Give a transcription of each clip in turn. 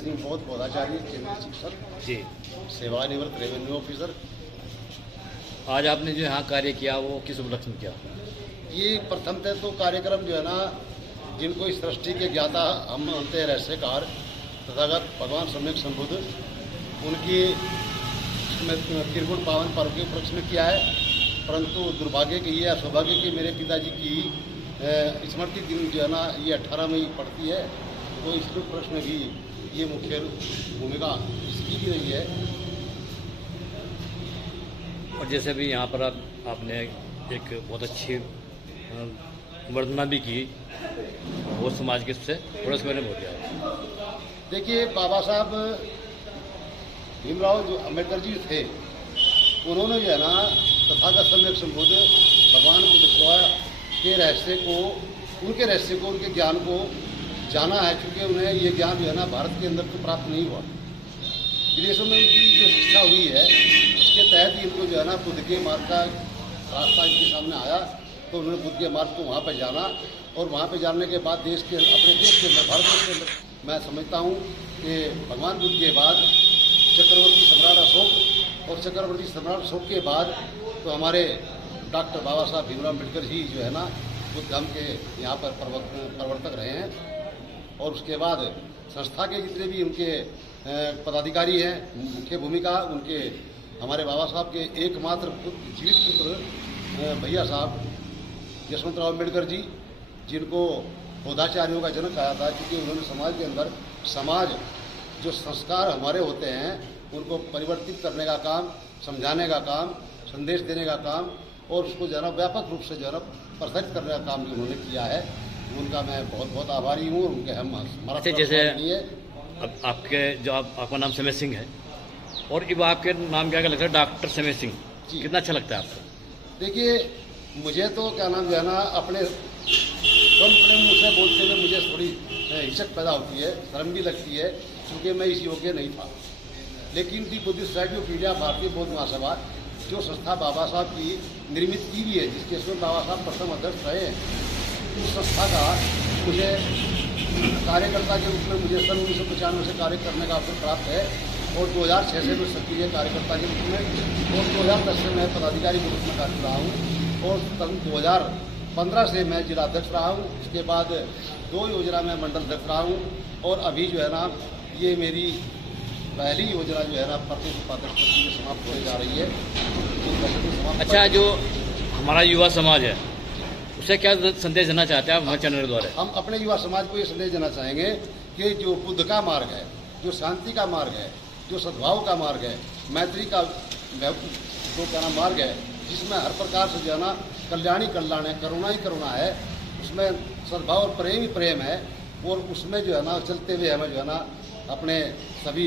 सिंह बहुत पौधाचार्य, केंद्रीय शिक्षक जी, सेवानिवृत्त रेवेन्यू ऑफिसर। आज आपने जो यहाँ कार्य किया वो किस उपलक्ष्य में किया? ये प्रथमतः तो कार्यक्रम जो है ना, जिनको इस सृष्टि के ज्ञाता हम मानते हैं रहस्यकार तथागत भगवान सम्यक संबुद्ध, उनकी त्रिगुण पावन पर्व के उपलक्ष्य में किया है। परंतु दुर्भाग्य की या सौभाग्य की मेरे पिताजी की स्मृति दिन जो है ना, ये 18 मई पड़ती है, तो इस उपलक्ष्य में भी ये मुख्य भूमिका इसकी भी रही है। और जैसे भी यहाँ पर आपने एक बहुत अच्छी वर्णना भी की वो समाज के से थोड़ा सा मैंने बोल दिया। देखिए, बाबा साहब भीमराव जो अम्बेडकर जी थे, उन्होंने जो है ना तथागत सम्यक संबुद्ध भगवान बुद्ध के रहस्य को, उनके ज्ञान को जाना है, क्योंकि उन्हें ये ज्ञान जो है ना भारत के अंदर तो प्राप्त नहीं हुआ। विदेशों में उनकी जो शिक्षा हुई है उसके तहत ही इनको जो है ना बुद्ध के मार्ग का रास्ता इनके सामने आया, तो उन्होंने बुद्ध के मार्ग को वहाँ पर जाना, और वहाँ पर जानने के बाद अपने देश के अंदर, भारत देश के अंदर मैं समझता हूँ कि भगवान बुद्ध के बाद चक्रवर्ती सम्राट अशोक, और चक्रवर्ती सम्राट अशोक के बाद तो हमारे डॉक्टर बाबा साहब भीमराव अम्बेडकर जी जो है ना बुद्ध धर्म के यहाँ पर प्रवर्तक रहे हैं। और उसके बाद संस्था के जितने भी उनके पदाधिकारी हैं, मुख्य भूमिका उनके हमारे बाबा साहब के एकमात्र जीवित पुत्र भैया साहब यशवंतराव अम्बेडकर जी, जिनको पौधाचार्यों का जनक कहा था, क्योंकि उन्होंने समाज के अंदर जो संस्कार हमारे होते हैं उनको परिवर्तित करने का काम, समझाने का काम, संदेश देने का काम, और उसको जो है ना व्यापक रूप से जो है ना प्रसारित करने का काम जो उन्होंने किया है, उनका मैं बहुत बहुत आभारी हूँ। उनके हम अच्छा, जैसे अब आपके जो आपका नाम समय सिंह है और अब आपके नाम क्या लगता है डॉक्टर समय सिंह, कितना अच्छा लगता है आपको? देखिए, मुझे तो क्या नाम जो है ना अपने मुँह से बोलते हुए मुझे थोड़ी हिचक पैदा होती है, शर्म भी लगती है, क्योंकि मैं इस योग्य नहीं था। लेकिन दी बुद्धिस्ट सोसाइटी ऑफ इंडिया, भारतीय बौद्ध महासभा, जो संस्था बाबा साहब की निर्मित की भी है, जिसके इसमें बाबा साहब प्रथम अध्यक्ष रहे हैं, उस संस्था का मुझे कार्यकर्ता के रूप में मुझे सन 1995 से कार्य करने का अवसर प्राप्त है, और 2006 से मैं सक्रिय कार्यकर्ता के रूप में, और 2010 से मैं पदाधिकारी के रूप में कार्य रहा हूँ, और सन 2015 से मैं जिला अध्यक्ष रहा हूँ। उसके बाद 2 योजना में मंडल अध्यक्ष रहा हूँ, और अभी जो है ना ये मेरी पहली योजना जो है ना प्रदेश उपाध्यक्ष की समाप्त होने जा रही है। अच्छा, जो हमारा युवा समाज है उसे क्या संदेश देना चाहते हैं आप हमारे चैनल द्वारा? हम अपने युवा समाज को ये संदेश देना चाहेंगे कि जो बुद्ध का मार्ग है, जो शांति का मार्ग है, जो सद्भाव का मार्ग है, मैत्री का जो क्या नाम मार्ग है, जिसमें हर प्रकार से जो है ना कल्याण ही कल्याण है, करुणा ही करुणा है, उसमें सद्भाव और प्रेम ही प्रेम है, और उसमें जो है ना चलते हुए हमें जो है ना अपने सभी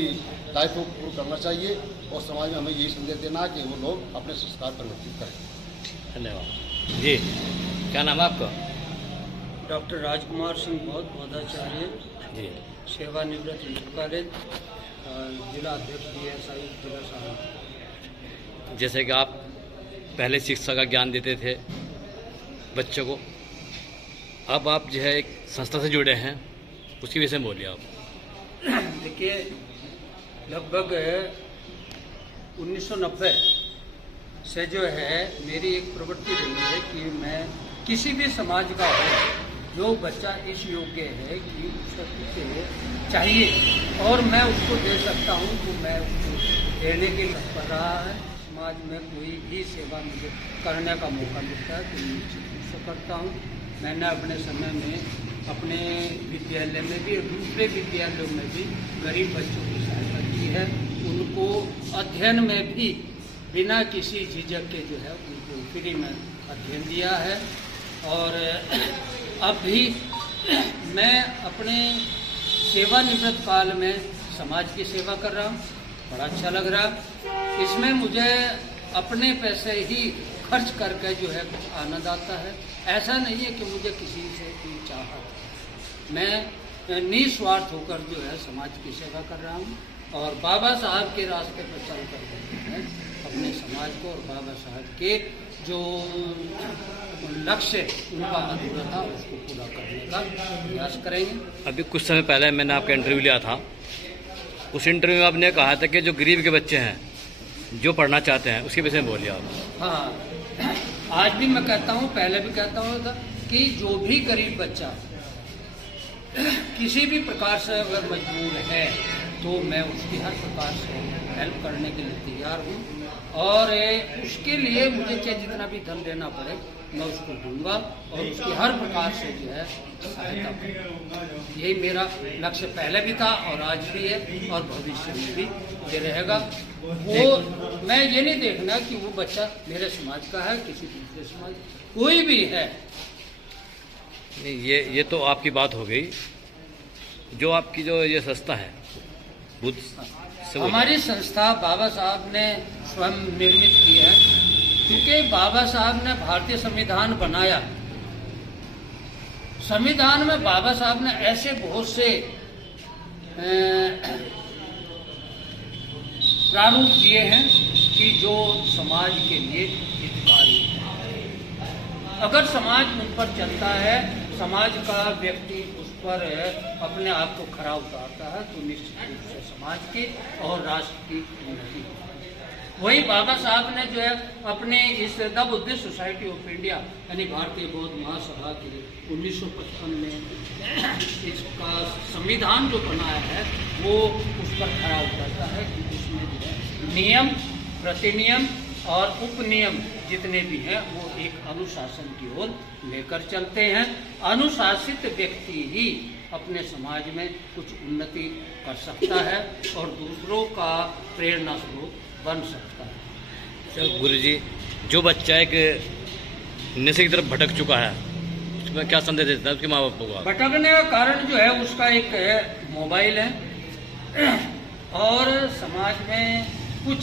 दायित्व को पूर्ण करना चाहिए, और समाज में हमें यही संदेश देना कि वो लोग अपने संस्कार परिवर्तित करें। धन्यवाद जी। क्या नाम है आपका? डॉक्टर राजकुमार सिंह बहुत पौधाचार्य जी, सेवानिवृत्त इंटर कॉलेज, जिला अध्यक्ष DSI जिला साहब। जैसे कि आप पहले शिक्षा का ज्ञान देते थे बच्चों को, अब आप जो है एक संस्था से जुड़े हैं, उसके विषय में बोलिए आप। देखिए, लगभग 1990 से जो है मेरी एक प्रवृत्ति रही है कि मैं किसी भी समाज का हो, जो बच्चा इस योग्य है कि उसको कुछ चाहिए और मैं उसको दे सकता हूँ, तो मैं उसको देने के लिए कर रहा है। समाज में कोई भी सेवा मुझे करने का मौका मिलता है तो निश्चित रूप से करता हूँ। मैंने अपने समय में अपने विद्यालय में भी और दूसरे विद्यालयों में भी गरीब बच्चों की सहायता की है। उनको अध्ययन में भी बिना किसी झिझक के जो है उनको फ्री में अध्ययन दिया है। और अब भी मैं अपने सेवानिवृत्त काल में समाज की सेवा कर रहा हूँ, बड़ा अच्छा लग रहा। इसमें मुझे अपने पैसे ही खर्च करके जो है कुछ आनंद आता है। ऐसा नहीं है कि मुझे किसी से कोई चाहत, मैं निस्वार्थ होकर जो है समाज की सेवा कर रहा हूँ और बाबा साहब के रास्ते पर चल कर अपने समाज को और बाबा साहब के जो लक्ष्य उनका अधूरा था उसको पूरा करने का प्रयास करेंगे। अभी कुछ समय पहले मैंने आपका इंटरव्यू लिया था उस इंटरव्यू में आपने कहा था कि जो गरीब के बच्चे हैं जो पढ़ना चाहते हैं उसके विषय में बोलिए आप। हाँ, आज भी मैं कहता हूँ, पहले भी कहता हूँ कि जो भी गरीब बच्चा किसी भी प्रकार से अगर मजबूर है तो मैं उसकी हर प्रकार से हेल्प करने के लिए तैयार हूँ, और उसके लिए मुझे चाहे जितना भी धन देना पड़े मैं उसको दूंगा और उसकी हर प्रकार से जो है सहायता करूँगा। यही मेरा लक्ष्य पहले भी था और आज भी है और भविष्य में भी ये रहेगा। वो मैं ये नहीं देखना कि वो बच्चा मेरे समाज का है, किसी दूसरे समाज, कोई भी है। नहीं, ये तो आपकी बात हो गई। जो आपकी जो ये संस्था है बुद्ध हमारी संस्था बाबा साहब ने स्वयं निर्मित की है, क्योंकि बाबा साहब ने भारतीय संविधान बनाया। संविधान में बाबा साहब ने ऐसे बहुत से प्रारूप दिए हैं कि जो समाज के लिए हितकारी है। अगर समाज उन पर चलता है, समाज का व्यक्ति उस पर अपने आप को खरा उतारता है, तो निश्चित रूप से समाज की और राष्ट्र की उन्नति होती है। वही बाबा साहब ने जो है अपने इस the Buddhist society of India यानी भारतीय बौद्ध महासभा के 1955 में इसका संविधान जो बनाया है वो उस पर खरा उतरता है कि उसमें जो है नियम, प्रतिनियम और उपनियम जितने भी हैं वो एक अनुशासन की ओर लेकर चलते हैं। अनुशासित व्यक्ति ही अपने समाज में कुछ उन्नति कर सकता है और दूसरों का प्रेरणा स्रोत बन सकता है। तो गुरुजी, जो बच्चा एक नशे की तरफ भटक चुका है उसमें क्या संदेश देता है उसके माँ बाप को? भटकने का कारण जो है उसका एक मोबाइल है और समाज में कुछ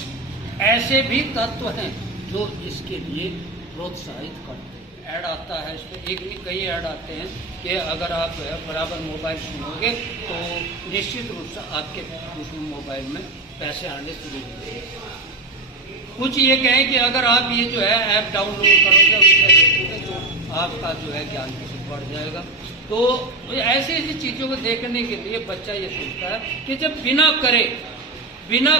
ऐसे भी तत्व हैं जो इसके लिए प्रोत्साहित करते हैं। ऐड आता है इस पर, एक भी कई ऐड आते हैं कि अगर आप बराबर मोबाइल सुनोगे तो निश्चित रूप से आपके उस मोबाइल में पैसे आने शुरू हो जाएंगे। कुछ ये कहें कि अगर आप ये जो है ऐप डाउनलोड करोगे उसमें देखोगे तो आपका जो है ज्ञान किसी बढ़ जाएगा। तो ऐसी ऐसी चीज़ों को देखने के लिए बच्चा ये सोचता है कि जब बिना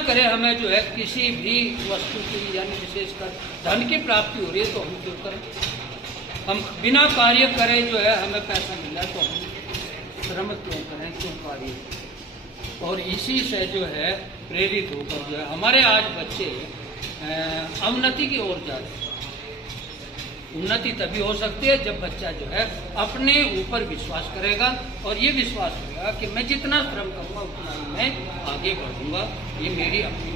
करे हमें जो है किसी भी वस्तु की यानी विशेषकर धन की प्राप्ति हो रही है तो हम क्यों करें? हम बिना कार्य करें जो है हमें पैसा मिला तो हम श्रम क्यों करें, क्यों कार्य? और इसी से जो है प्रेरित होकर जो है हमारे आज बच्चे अवनति की ओर जा रहे हैं। उन्नति तभी हो सकती है जब बच्चा जो है अपने ऊपर विश्वास करेगा और ये विश्वास होगा कि मैं जितना श्रम करूँगा उतना ही मैं आगे बढ़ूँगा। ये मेरी अपनी